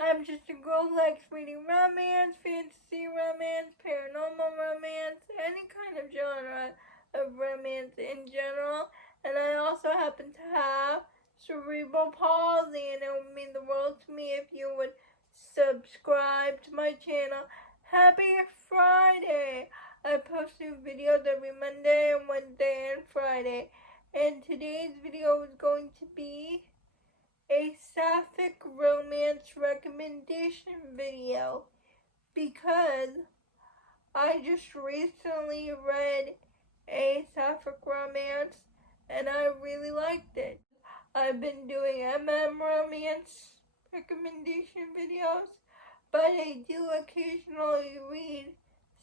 I'm just a girl who likes reading romance, fantasy romance, paranormal romance, any kind of genre of romance in general. And I also happen to have cerebral palsy, and it would mean the world to me if you would subscribe to my channel. Happy Friday! I post new videos every Monday, Wednesday, and Friday. And today's video is going to be a Sapphic romance recommendation video because I just recently read a Sapphic romance and I really liked it. I've been doing romance recommendation videos, but I do occasionally read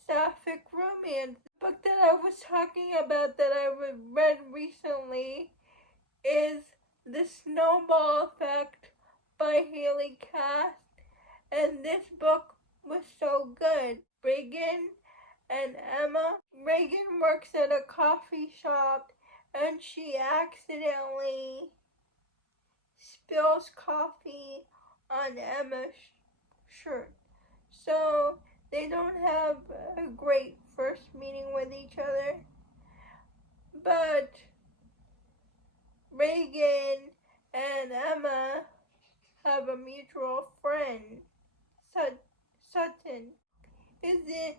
Sapphic romance. The book that I was talking about that I read recently is The Snowball Effect by Haley Cass, and this book was so good. Reagan and Emma. Reagan works at a coffee shop and she accidentally spills coffee on Emma's shirt. So they don't have a great first meeting with each other. But Reagan and Emma have a mutual friend, Sutton. Is it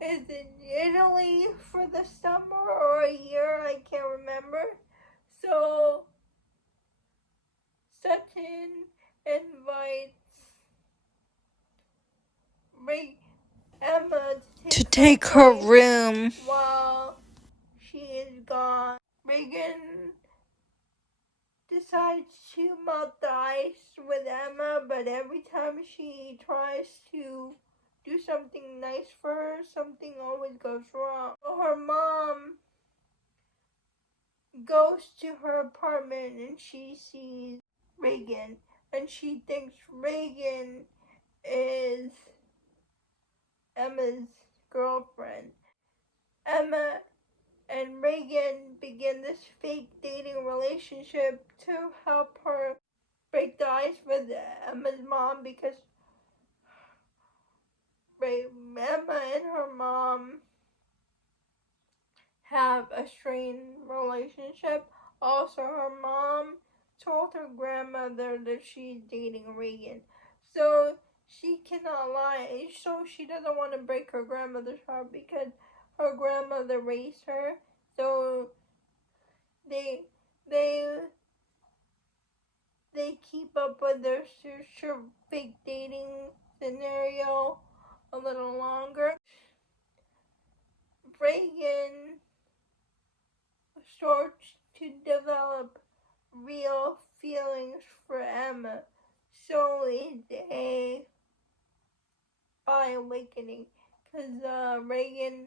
Italy for the summer or a year? I can't remember. So Sutton invites Emma to take her room while she is gone. Reagan decides to melt the ice with Emma, but every time she tries to do something nice for her, something always goes wrong. So her mom goes to her apartment and she sees Reagan, and she thinks Reagan is Emma's girlfriend. Emma and Reagan begin this fake dating relationship to help her break the ice with Emma's mom, because Emma and her mom have a strained relationship. Also, her mom told her grandmother that she's dating Reagan, so she cannot lie. So she doesn't want to break her grandmother's heart because her grandmother raised her. So they keep up with their fake dating scenario a little longer. Reagan starts to develop real feelings for Emma. So it's a by awakening, because Reagan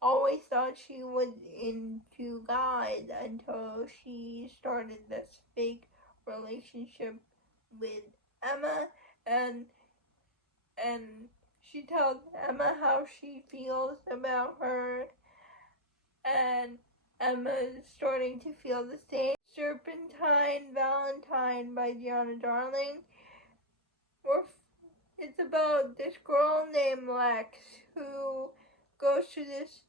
always thought she was into guys until she started this fake relationship with Emma, and she tells Emma how she feels about her, and Emma is starting to feel the same. Serpentine, Valentine by Gianna Darling. It's about this girl named Lex who goes to this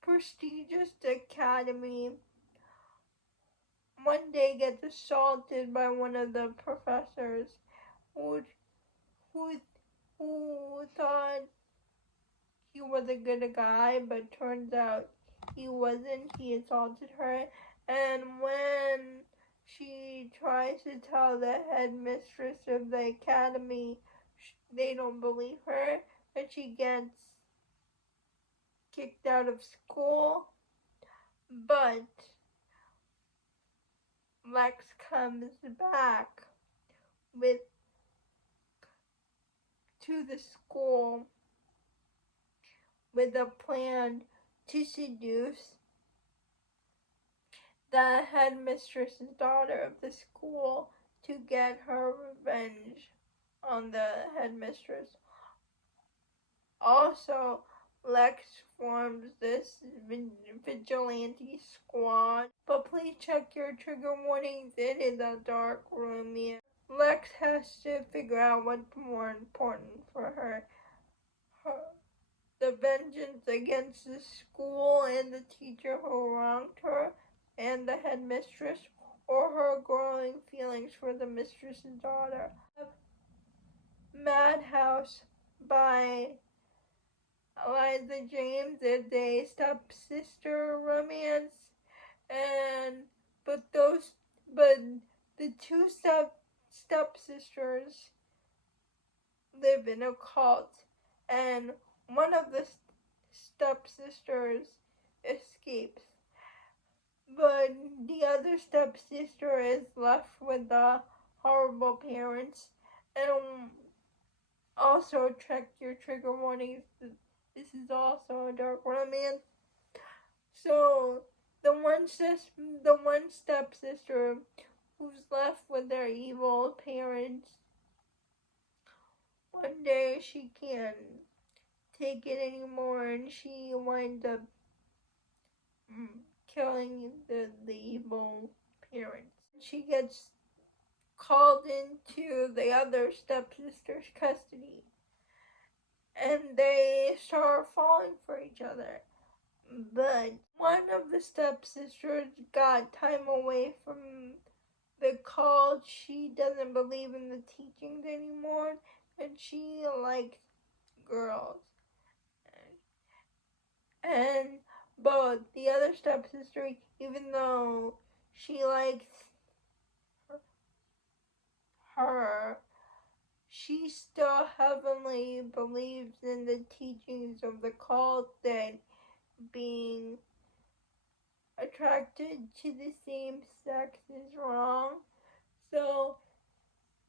prestigious academy. One day gets assaulted by one of the professors who thought he was a good guy, but turns out he wasn't. He assaulted her, and when she tries to tell the headmistress of the academy, they don't believe her, and she gets kicked out of school. But Lex comes back to the school with a plan to seduce the headmistress's daughter of the school to get her revenge on the headmistress. Also, Lex forms this vigilante squad. But please check your trigger warnings. It is a dark romance. Lex has to figure out what's more important for her. The vengeance against the school and the teacher who wronged her and the headmistress, or her growing feelings for the mistress's daughter. Madhouse by Eliza James is a stepsister romance, and but the two stepsisters live in a cult, and one of the stepsisters escapes, but the other stepsister is left with the horrible parents. And also check your trigger warnings. This is also a dark romance. So the one stepsister who's left with their evil parents, one day she can't take it anymore, and she winds up killing the evil parents. She gets called into the other stepsister's custody, and they start falling for each other. But one of the stepsisters got time away from the cult. She doesn't believe in the teachings anymore, and she likes girls. And but the other stepsister, even though she likes her, she still heavily believes in the teachings of the cult, that being attracted to the same sex is wrong. So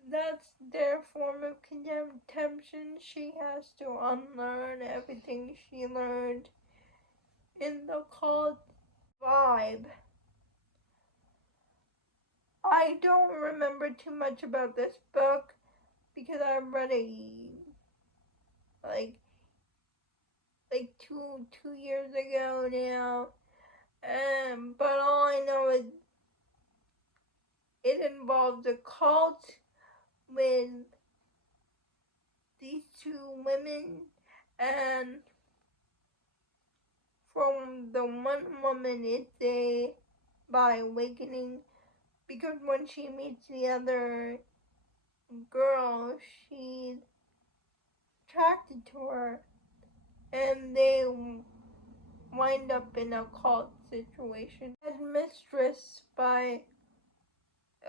that's their form of contempt. She has to unlearn everything she learned in the cult vibe. I don't remember too much about this book because I read it like two years ago now. But all I know is it involves a cult with these two women, and from the one woman it's a by awakening, because when she meets the other girl, she's attracted to her, and they wind up in a cult situation. Mistress by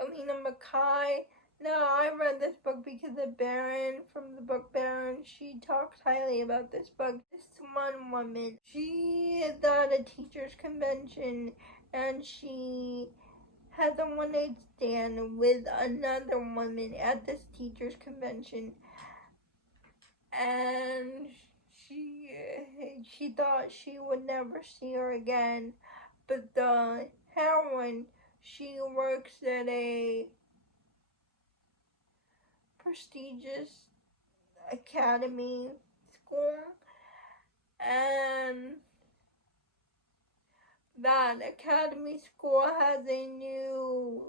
Alina Mackay. Now, I read this book because of Baron from the book Baron. She talks highly about this book. This one woman, she is at a teacher's convention, and she has a one-night stand with another woman at this teacher's convention, and she thought she would never see her again. But the heroine, she works at a prestigious academy school, and that academy school has a new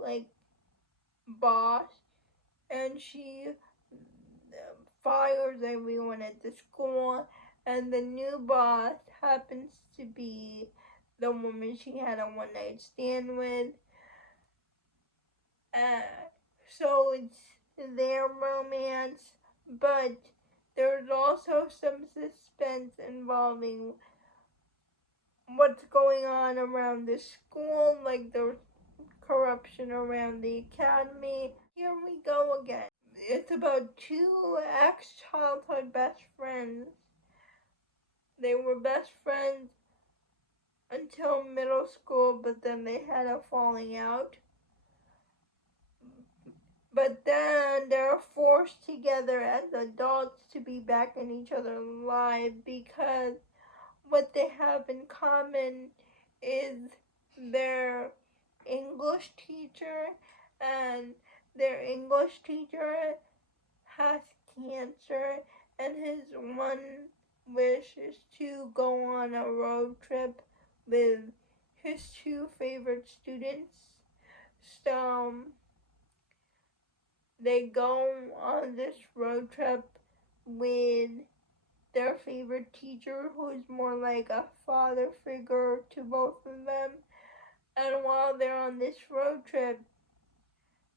boss, and she fires everyone at the school, and the new boss happens to be the woman she had a one-night stand with. So it's their romance, but there's also some suspense involving what's going on around the school, like there's corruption around the academy. Here we go again. It's about two ex-childhood best friends. They were best friends until middle school, but then they had a falling out. But then they're forced together as adults to be back in each other's lives, because what they have in common is their English teacher, and their English teacher has cancer, and his one wishes to go on a road trip with his two favorite students. So they go on this road trip with their favorite teacher, who is more like a father figure to both of them. And while they're on this road trip,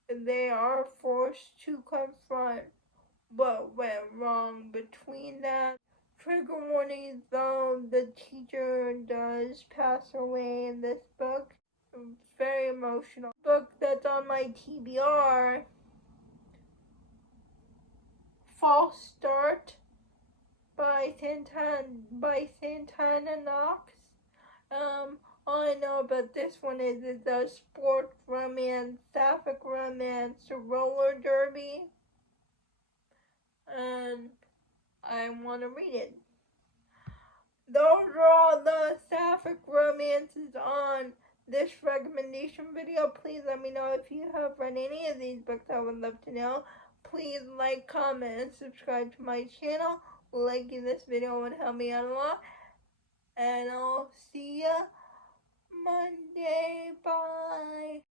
they are forced to confront what went wrong between them. Trigger warning, though, the teacher does pass away in this book. It's very emotional. Book that's on my TBR, False Start by Santana Knox. All I know about this one is it's a sport romance, Sapphic romance, roller derby, and I want to read it. Those are all the Sapphic romances on this recommendation video. Please let me know if you have read any of these books. I would love to know. Please like, comment, and subscribe to my channel. Liking this video would help me out a lot. And I'll see ya Monday. Bye.